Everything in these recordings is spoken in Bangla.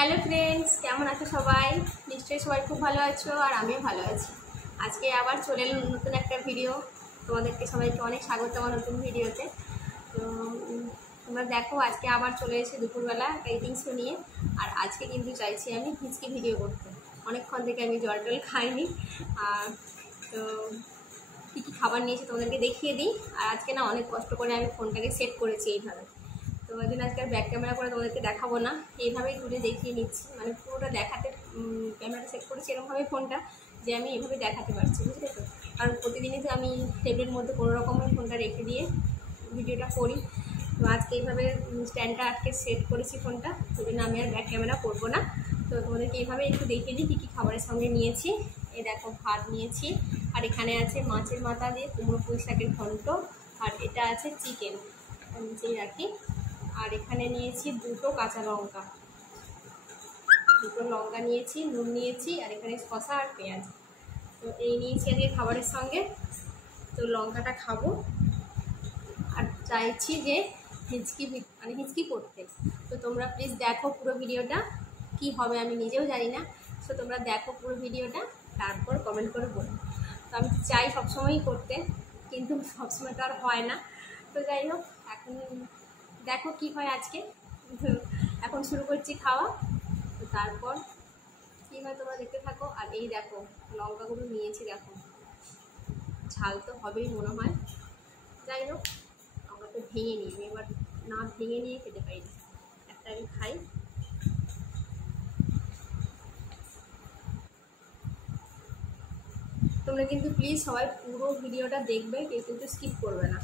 হ্যালো ফ্রেন্ডস, কেমন আছো সবাই? নিশ্চয়ই সবাই খুব ভালো আছো আর আমিও ভালো আছি। আজকে আবার চলে এলাম নতুন একটা ভিডিও। তোমাদেরকে সবাইকে অনেক স্বাগত আমার নতুন ভিডিওতে। তো তোমরা দেখো, আজকে আবার চলে এসে দুপুরবেলা এডিটিং শো নিয়ে। আর আজকে কিন্তু চাইছি আমি হিচকি ভিডিও করতে। অনেকক্ষণ থেকে আমি জল টল খাইনি। তো কী কী খাবার নিয়েছি তোমাদেরকে দেখিয়ে দিই। আর আজকে না অনেক কষ্ট করে আমি ফোনটাকে সেট করেছি এইভাবে। তো ওই জন্য আজকে আর ব্যাক ক্যামেরা করে তোমাদেরকে দেখাবো না, এইভাবেই তুলে দেখিয়ে নিচ্ছি। মানে পুরোটা দেখাতে ক্যামেরাটা সেট করেছি এরকমভাবে ফোনটা, যে আমি এভাবে দেখাতে পারছি, বুঝলে তো? কারণ প্রতিদিনই তো আমি টেবিলের মধ্যে কোনো রকমের ফোনটা রেখে দিয়ে ভিডিওটা করি। তো আজকে এইভাবে স্ট্যান্ডটা আজকে সেট করেছি ফোনটা, ওই জন্য আমি আর ব্যাক ক্যামেরা করবো না। তো তোমাদেরকে এইভাবে একটু দেখিয়ে দিই কী কী খাবারের সঙ্গে নিয়েছি। এই দেখো, ভাত নিয়েছি, আর এখানে আছে মাছের মাথা দিয়ে কুমড়ো পুঁই শাকের ঘন্ট, আর এটা আছে চিকেন, নিচেই রাখি। আর এখানে নিয়েছি দুটো কাঁচা লঙ্কা, দুটো লঙ্কা নিয়েছি, নুন নিয়েছি, আর এখানে শসা আর পেঁয়াজ। তো এই নিয়েছি আজকে খাবারের সঙ্গে। তো লঙ্কাটা খাবো, আর চাইছি যে হিচকি করতে। তো তোমরা প্লিজ দেখো পুরো ভিডিওটা, কি হবে আমি নিজেও জানি না। তো তোমরা দেখো পুরো ভিডিওটা, তারপর কমেন্ট করে বলো। তো আমি চাই সবসময়ই করতে, কিন্তু সবসময় তো আর হয় না। তো যাই হোক, এখন দেখো কি হয় আজকে। এখন শুরু করছি খাওয়া, তো তারপর কী হয় তোমরা দেখতে থাকো। আর এই দেখো, লঙ্কাগুলো নিয়েছি, দেখো ঝাল তো হবেই মনে হয়। যাই হোক, আমরা তো ভেঙে নিই, আমি এবার না ভেঙে নিয়ে খেতে পারি না, একটা আমি খাই। তোমরা কিন্তু প্লিজ সবাই পুরো ভিডিওটা দেখবে, কেউ কিন্তু স্কিপ করবে না।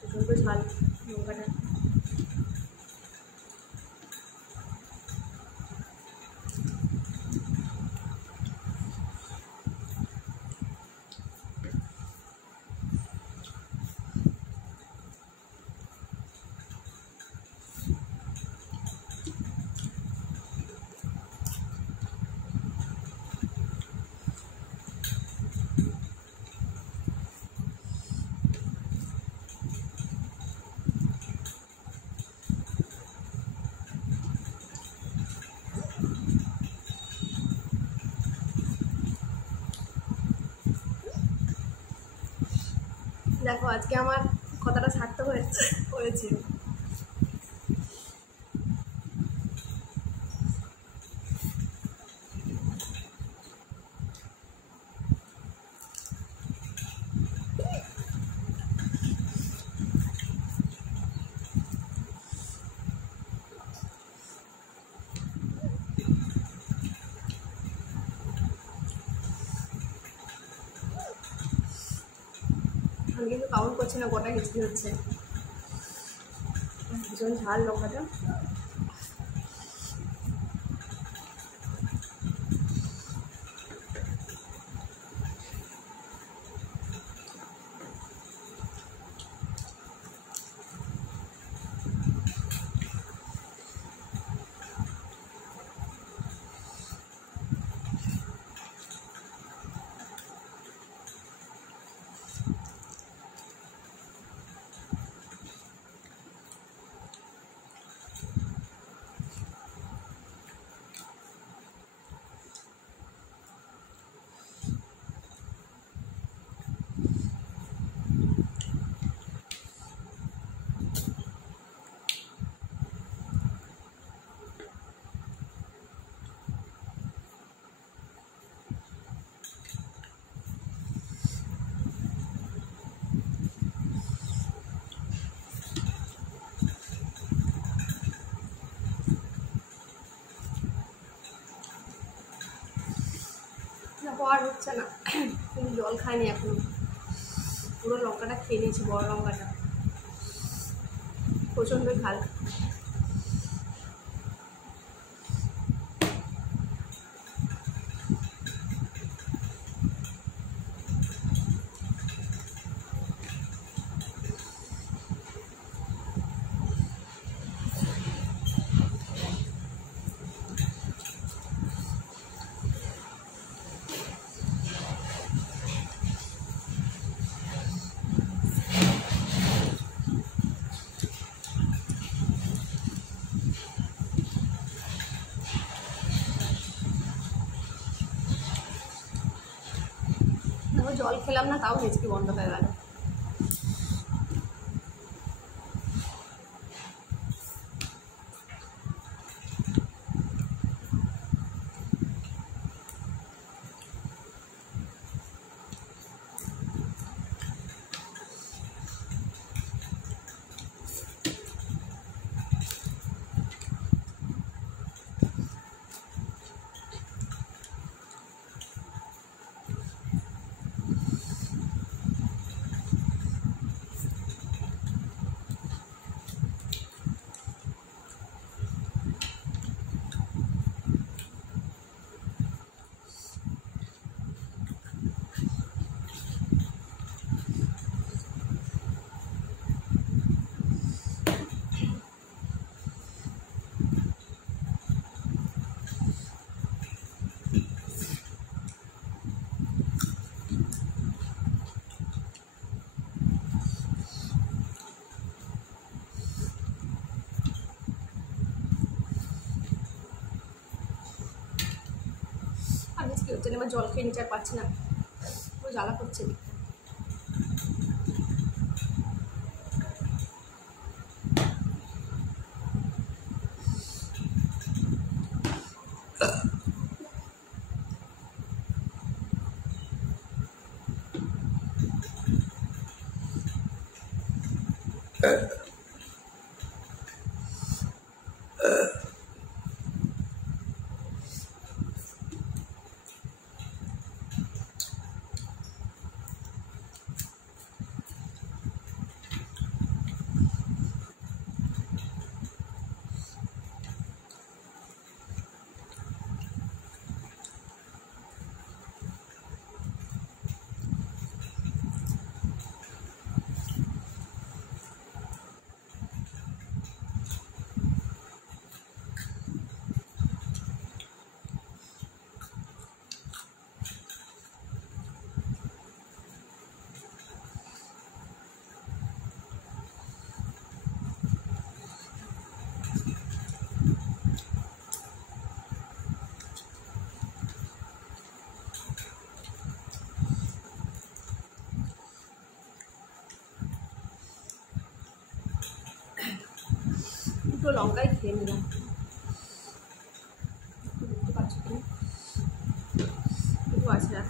প্রচণ্ড ঝাল লঙ্কাটা। দেখো, আজকে আমার কথাটা সার্থক হয়েছে। আমি কিন্তু কাউন্ট করছি না, গোটা হিচকি হচ্ছে, ভীষণ ঝাল লঙ্কাটা। হওয়ার হচ্ছে না, কিন্তু জল খায়নি এখনো। পুরো লঙ্কাটা খেয়ে নিয়েছি, বড় লঙ্কাটা, প্রচণ্ডই ঝাল। জল খেলাম না, তাও হেঁচকি বন্ধ হয়ে গেল। আমি কি হচ্ছে, আমার জল খেয়ে নিতে আর পারছি না, পুরো জ্বালা করছে। দুটো লঙ্কাই খেয়ে নিলাম, বুঝতে পারছো কি একটু আছে না।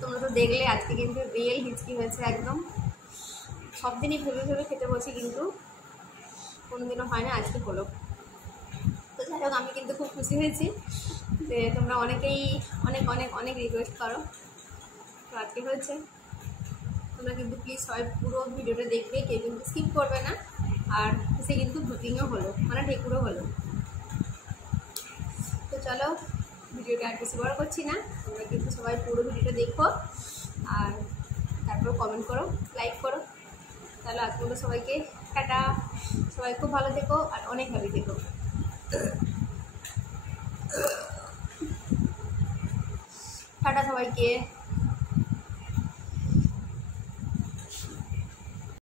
তোমরা তো দেখলে আজকে কিন্তু রিয়েল হিচকি হয়েছে একদম। সব দিনই ভেবে ভেবে খেতে বসি, কিন্তু কোনোদিনও হয় না, আজকে হলো। তো যাই হোক, আমি কিন্তু খুব খুশি হয়েছি যে তোমরা অনেকেই অনেক অনেক অনেক রিকোয়েস্ট করো, তো আজকে হয়েছে। তোমরা কিন্তু প্লিজ সবাই পুরো ভিডিওটা দেখবে, কেউ কিন্তু স্কিপ করবে না। আর সে কিন্তু বুকিংও হলো, মানে ঢেকুরও হলো। তো চলো, ভিডিওটা আর বেশি বড় করছি না, তোমরা কিন্তু সবাই পুরো ভিডিওটা দেখো আর তারপর কমেন্ট করো, লাইক করো। তাহলে আজকে সবাইকে টাটা, সবাই খুব ভালো থেকো আর অনেক হ্যাপি থেকো। টাটা সবাইকে।